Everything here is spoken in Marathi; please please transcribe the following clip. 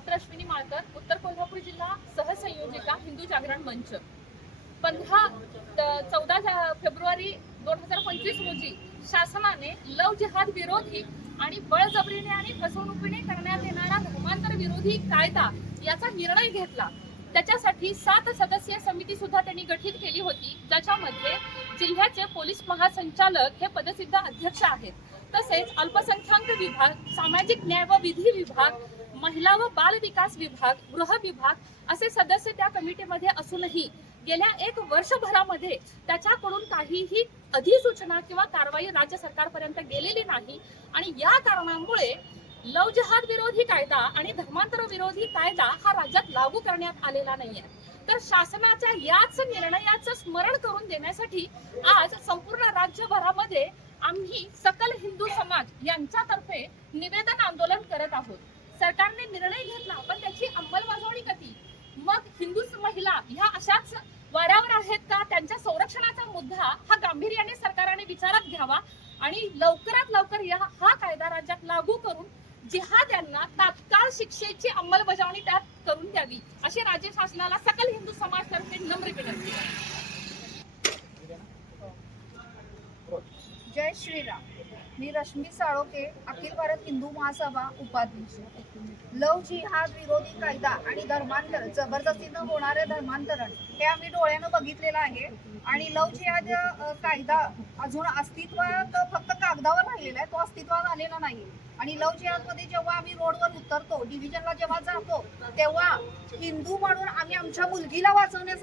डॉक्टर अश्विनी माळकर, उत्तर कोल्हापूर जिल्हा सहसंयोजिका हिंदू जागरण मंच। 14 फेब्रुवारी 2025 रोजी शासनाने लव जिहाद विरोधी आणि बळजबरीने आणि फसवणुकीने करण्यात येणारा धर्मांतर विरोधी कायदा याचा निर्णय घेतला। त्याच्यासाठी 7 सदस्यीय समिती सुद्धा त्यांनी गठीत केली होती, ज्याच्यामध्ये जिल्ह्याचे पोलीस महासंचालक हे पदसिद्ध अध्यक्ष आहेत। तसेच अल्पसंख्याक विभाग, सामाजिक न्याय व विधी विभाग, महिला व बाल विकास विभाग, गृह विभाग असे सदस्य त्या कमिटीमध्ये असूनही गेल्या 1 वर्षभरामध्ये त्याच्याकडून काहीही अधिसूचना किंवा कारवाई राज्य सरकारपर्यंत गेलेली नाही। आणि या कारणामुळे लव जिहाद विरोधी कायदा आणि धर्मांतर विरोधी कायदा हा राज्यात लागू करण्यात आलेला नाहीये। तर शासनाच्या याच निर्णयाचं स्मरण करून देण्यासाठी आज संपूर्ण राज्यभरामध्ये आम्ही सकल हिंदू समाज यांच्यातर्फे निवेदन आंदोलन करत आहोत। सरकारने निर्णय घेतला, पण त्याची अंमलबजावणी कधी? मग हिंदू महिला ह्या अशाच वाऱ्यावर आहेत का? त्यांच्या संरक्षणाचा मुद्दा हा गांभीर्याने सरकारने विचारात घ्यावा आणि लवकरात लवकर हा कायदा राज्यात लागू करून जिहाद्यांना तात्काळ शिक्षेची अंमलबजावणी त्यात करून द्यावी, अशी राज्य शासनाला सकल हिंदू समाजातर्फे नम्र विनंती आहे। जय श्रीराम। मी रश्मी साळोके, अखिल भारत हिंदू महासभा उपाध्यक्ष। लव जिहाद विरोधी कायदा आणि धर्मांतर, जबरदस्तीनं होणारे धर्मांतरण हे आम्ही डोळ्यानं बघितलेलं आहे। आणि लव जिहाद कायदा अजून अस्तित्वात फक्त कागदावर राहिलेला आहे, तो अस्तित्वात आलेला नाही। आणि लव जिहाद मध्ये जेव्हा आम्ही रोडवर उतरतो, डिव्हिजनला जेव्हा जातो, तेव्हा हिंदू म्हणून आम्ही आमच्या मुलगीला वाचवण्यासाठी